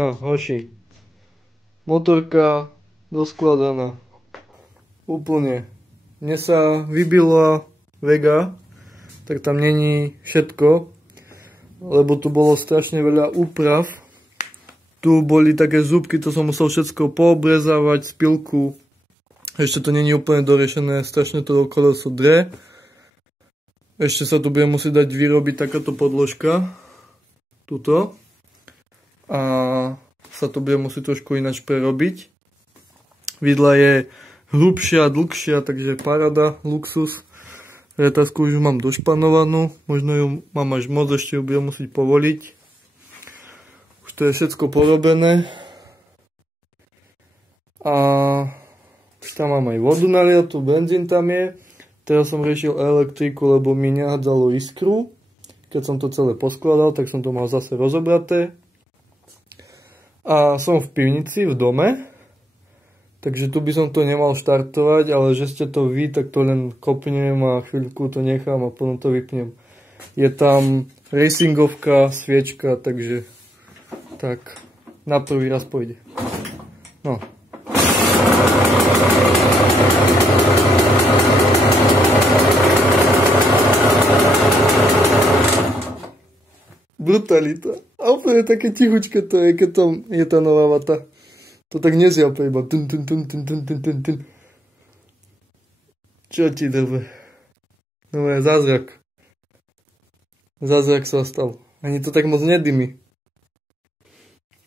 No, hoši. Motorka doskladaná. Úplne. Mne sa vybila Vega, tak tam není všetko, lebo tu bolo strašne veľa úprav. Tu boli také zúbky, to som musel všetko poobrezávať, spilku. Ešte to není úplne dorešené, strašne to koleso dre. Ešte sa tu bude musieť dať vyrobiť takáto podložka. Tuto. A sa to bude musieť trošku ináč prerobiť. Vidla je hrubšia, dlhšia, takže paráda, luxus. Retasku už mám došpanovanú, možno ju mám až moc, ešte ju budem musieť povoliť. Už to je všetko porobené. A tam mám aj vodu naliatú, benzín tam je. Teraz som riešil elektriku, lebo mi nehádzalo iskru. Keď som to celé poskladal, tak som to mal zase rozobraté. A som v pivnici, v dome. Takže tu by som to nemal štartovať, ale že ste to vy, tak to len kopnem a chvíľku to nechám a potom to vypnem. Je tam racingovka, sviečka, takže tak na prvý raz pôjde. No. Brutalita. A úplne také tichučké to je, keď tam je tá nová vata. To tak nezjape iba. Čo ti drbe? No je zázrak. Zázrak sa stal. Ani to tak moc nedymí.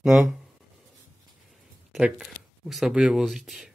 No. Tak už sa bude voziť.